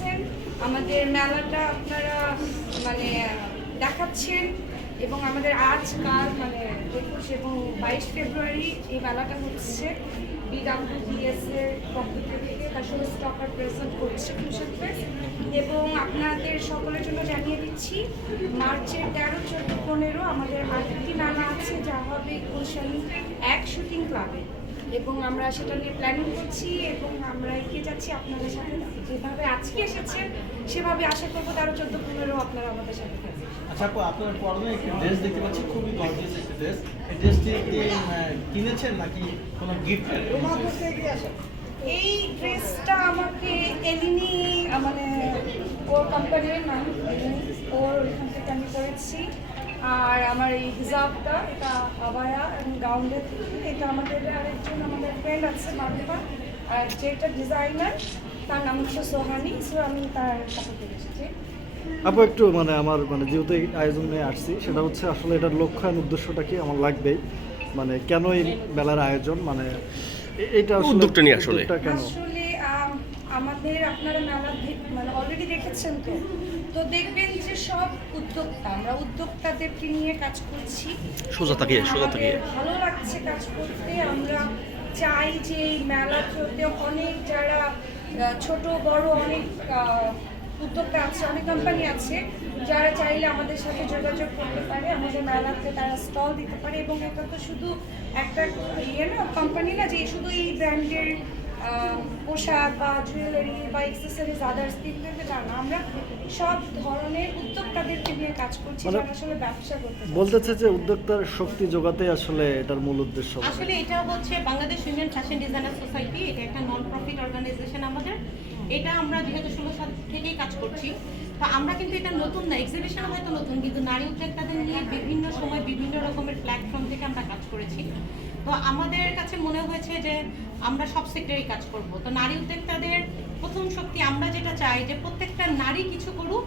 আসছেন, আমাদের মেলাটা আপনারা মানে দেখাচ্ছেন এবং আমাদের আজ কাল মানে 21 এবং 22 ফেব্রুয়ারি এই মেলাটা হচ্ছে BWDS এর পক্ষ থেকে, তার সঙ্গে স্টকার প্রেজেন্ট করছে ফিউশন ফেস্ট। এবং আপনাদের সকলের জন্য জানিয়ে দিচ্ছি মার্চের 13, 14, 15 আমাদের আরেকটি মেলা আছে যা হবে গুলশান এক শুটিং ক্লাবে, এবং আমরা সেটা নিয়ে প্ল্যানিং করছি এবং আমরা এগিয়ে যাচ্ছি আপনাদের সাথে। যেভাবে আজকে এসেছেন সেভাবে আশা করবো 13, 14, 15 আপনারা আমাদের সাথে থাকবেন। আচ্ছা আপু, আপনার পরনে একটি ড্রেস দেখতে পাচ্ছি, খুবই গর্জিয়াস একটি ড্রেস। এই ড্রেসটি কিনেছেন নাকি কোনো গিফট? এই ড্রেসটা আমাকে এলিনি মানে ওর কোম্পানির নাম ওর এখান থেকে আমি করেছি। আর আমার এই হিজাবটা এটা আবায়া এবং গাউন্ডের থেকে, এটা আমাদের আরেকজন আমাদের ফ্রেন্ড আছে মারুফা, আর যেটা ডিজাইনার তার নাম হচ্ছে সোহানি, সো আমি তার কাছে থেকে এসেছি। আপু একটু মানে আমার মানে যেহেতু এই আয়োজনে আসছি, সেটা হচ্ছে আসলে এটার লক্ষ্য আর উদ্দেশ্যটা কি আমার লাগবেই, মানে কেন এই মেলার আয়োজন, মানে এইটা উদ্যোগটা নিয়ে আসলে কেন? আসলে আমাদের আপনারা মেলা মানে অলরেডি দেখেছেন তো, তো দেখবেন যে সব উদ্যোক্তা, আমরা উদ্যোক্তাদেরকে নিয়ে কাজ করছি। সোজা তাকিয়ে আমাদের ভালো লাগছে কাজ করতে। আমরা চাই যে এই মেলা চলতে অনেক যারা ছোট বড় অনেক উদ্যোক্তা আছে, অনেক কোম্পানি আছে যারা চাইলে আমাদের সাথে যোগাযোগ করতে পারে, আমাদের মেলাতে তারা স্টল দিতে পারে। এবং এটা তো শুধু একটা না কোম্পানি না যে শুধু এই ব্র্যান্ডের পোশাক বা জুয়েলারি বা অ্যাক্সেসরিজ আদার্স কিনতে তা না, আমরা সব ধরনের উদ্যোক্তাদেরকে নিয়ে কাজ করছি যারা আসলে ব্যবসা করতে চায়। বলতেছে যে উদ্যোক্তার শক্তি যোগাতে আসলে এটার মূল উদ্দেশ্য। আসলে এটা হচ্ছে Bangladesh union fashion designer society, এটা একটা নন প্রফিট অর্গানাইজেশন আমাদের। এটা আমরা 2016 সাল থেকেই কাজ করছি। তো আমরা কিন্তু এটা নতুন না, এক্সিবিশন হয়তো নতুন, কিন্তু নারী উদ্যোক্তাদের নিয়ে বিভিন্ন সময় বিভিন্ন রকমের প্ল্যাটফর্ম থেকে আমরা কাজ করেছি। তো আমাদের কাছে মনে হয়েছে যে আমরা সব সেক্টরেই কাজ করব। তো নারী উদ্যোক্তাদের প্রথম শক্তি, আমরা যেটা চাই যে প্রত্যেকটা নারী কিছু করুক,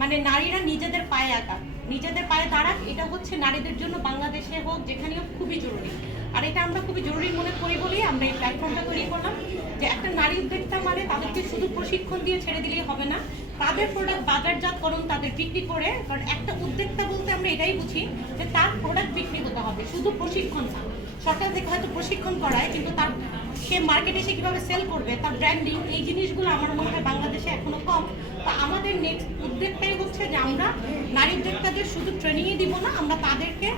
মানে নারীরা নিজেদের পায়ে আঁকা, নিজেদের পায়ে দাঁড়াক, এটা হচ্ছে নারীদের জন্য বাংলাদেশে হোক যেখানে হোক খুবই জরুরি। আর এটা আমরা খুবই জরুরি মনে করি বলেই আমরা এই প্ল্যাটফর্মটা তৈরি করলাম, যে একটা নারী উদ্যোক্তা মানে তাদেরকে শুধু প্রশিক্ষণ দিয়ে ছেড়ে দিলেই হবে না, তাদের প্রোডাক্ট বাজারজাতকরণ, তাদের বিক্রি করে। কারণ একটা উদ্যোক্তা বলতে আমরা এটাই বুঝি যে তার প্রোডাক্ট বিক্রি হতে হবে, শুধু প্রশিক্ষণ না। সরকার থেকে হয়তো প্রশিক্ষণ করায়, কিন্তু তার সে মার্কেটে সে কীভাবে সেল করবে, তার ব্র্যান্ডিং, এই জিনিসগুলো আমার মনে হয় বাংলাদেশে এখনো কম। তো আমাদের নেক্সট উদ্যোগটাই হচ্ছে যে আমরা নারী উদ্যোক্তাদের শুধু ট্রেনিংই দিব না, আমরা তাদেরকে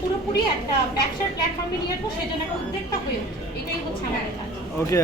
পুরোপুরি একটা ব্যবসার প্ল্যাটফর্মে নিয়ে আসবো, সেজন্য একটা উদ্যোক্তা হয়ে উঠছে। এটাই হচ্ছে আমাদের কাজ। ওকে।